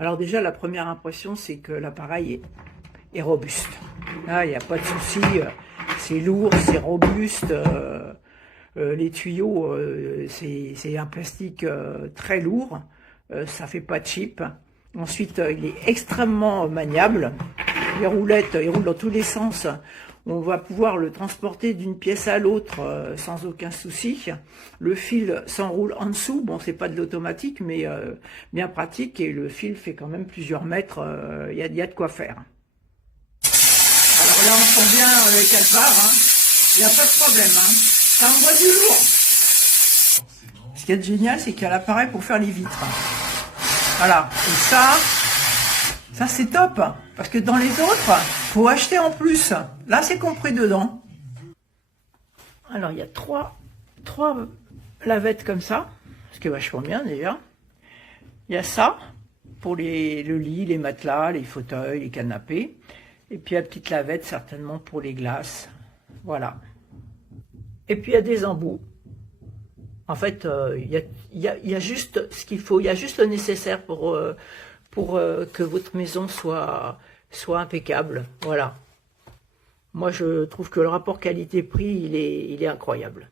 Alors déjà, la première impression, c'est que l'appareil est robuste. Là, il n'y a pas de souci, c'est lourd, c'est robuste. Les tuyaux, c'est un plastique très lourd, ça fait pas de chip. Ensuite, il est extrêmement maniable. Les roulettes, il roule dans tous les sens. On va pouvoir le transporter d'une pièce à l'autre sans aucun souci. Le fil s'enroule en dessous. Bon, c'est pas de l'automatique, mais bien pratique. Et le fil fait quand même plusieurs mètres. Il y a de quoi faire. Alors là, on sent bien qu'elle part. Hein. Il n'y a pas de problème. Hein. Ça envoie du lourd. Ce qui est génial, c'est qu'il y a l'appareil pour faire les vitres. Voilà. Et ça c'est top. Parce que dans les autres, faut acheter en plus. Là, c'est compris dedans. Alors, il y a trois lavettes comme ça. Ce qui est vachement bien déjà. Il y a ça pour le lit, les matelas, les fauteuils, les canapés. Et puis la petite lavette certainement pour les glaces. Voilà. Et puis il y a des embouts. En fait, il y a juste ce qu'il faut. Il y a juste le nécessaire pour que votre maison soit impeccable. Voilà. Moi, je trouve que le rapport qualité-prix, il est incroyable.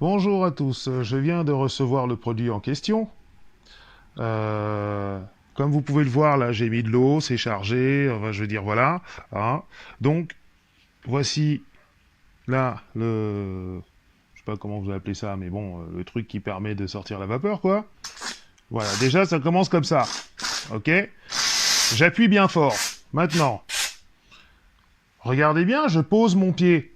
Bonjour à tous, je viens de recevoir le produit en question. Comme vous pouvez le voir, là j'ai mis de l'eau, c'est chargé, enfin, je veux dire voilà. Hein. Donc, voici là le... Je sais pas comment vous appelez ça, mais bon, le truc qui permet de sortir la vapeur, quoi. Voilà, déjà ça commence comme ça. Ok. J'appuie bien fort. Maintenant, regardez bien, je pose mon pied.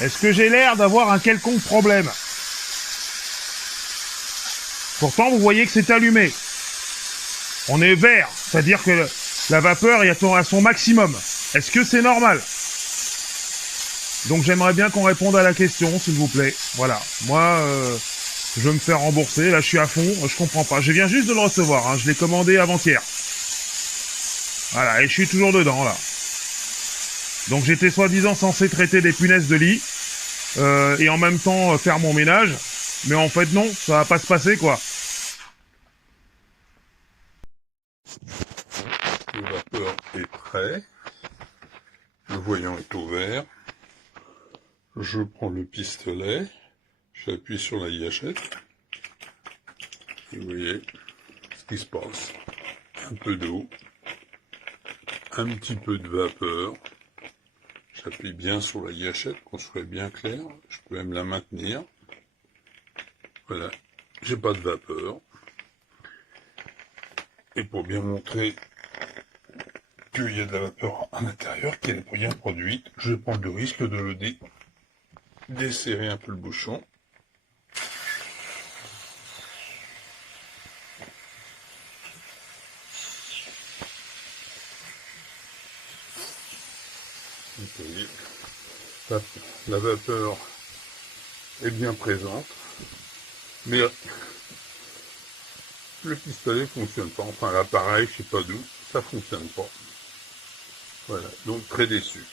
Est-ce que j'ai l'air d'avoir un quelconque problème? Pourtant, vous voyez que c'est allumé. On est vert, c'est-à-dire que la vapeur est à son maximum. Est-ce que c'est normal? Donc j'aimerais bien qu'on réponde à la question, s'il vous plaît. Voilà. Moi, je veux me faire rembourser. Là, je suis à fond. Je comprends pas. Je viens juste de le recevoir. Hein. Je l'ai commandé avant-hier. Voilà. Et je suis toujours dedans, là. Donc j'étais soi-disant censé traiter des punaises de lit et en même temps faire mon ménage. Mais en fait non, ça va pas se passer quoi. Le vapeur est prêt. Le voyant est ouvert. Je prends le pistolet. J'appuie sur la gâchette. Et vous voyez ce qui se passe. Un peu d'eau. Un petit peu de vapeur. J'appuie bien sur la gâchette, qu'on soit bien clair. Je peux même la maintenir. Voilà. J'ai pas de vapeur. Et pour bien montrer qu'il y a de la vapeur à l'intérieur, qu'elle est bien produite, je vais prendre le risque de le desserrer un peu le bouchon. Vous voyez, la vapeur est bien présente, mais le pistolet fonctionne pas, enfin l'appareil, je sais pas d'où, ça fonctionne pas. Voilà, donc très déçu.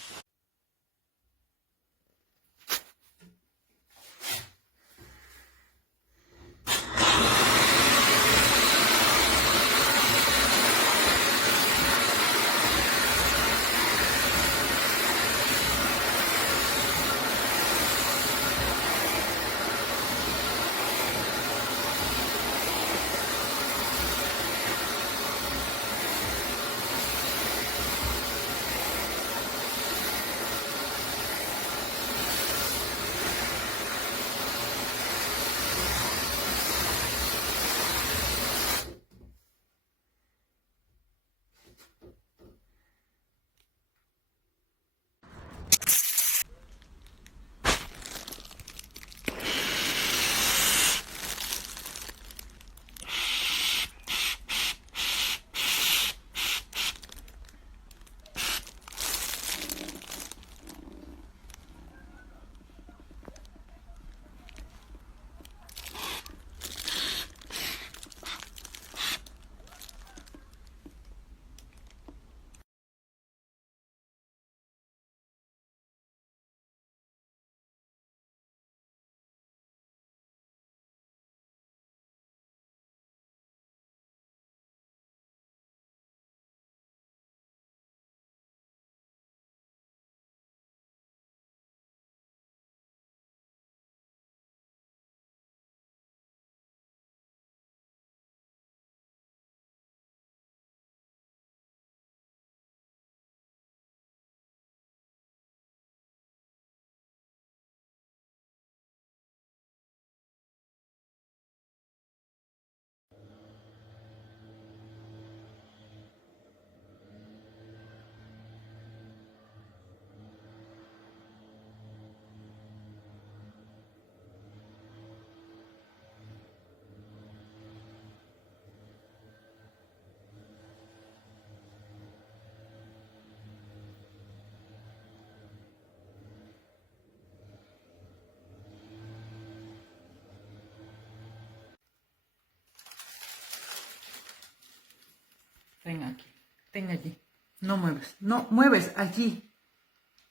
ten allí. No mueves, no mueves, allí,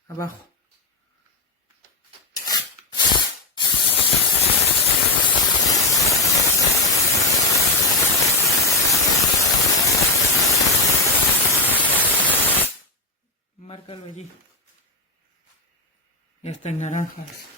abajo. Márcalo allí. Ya está en naranjas.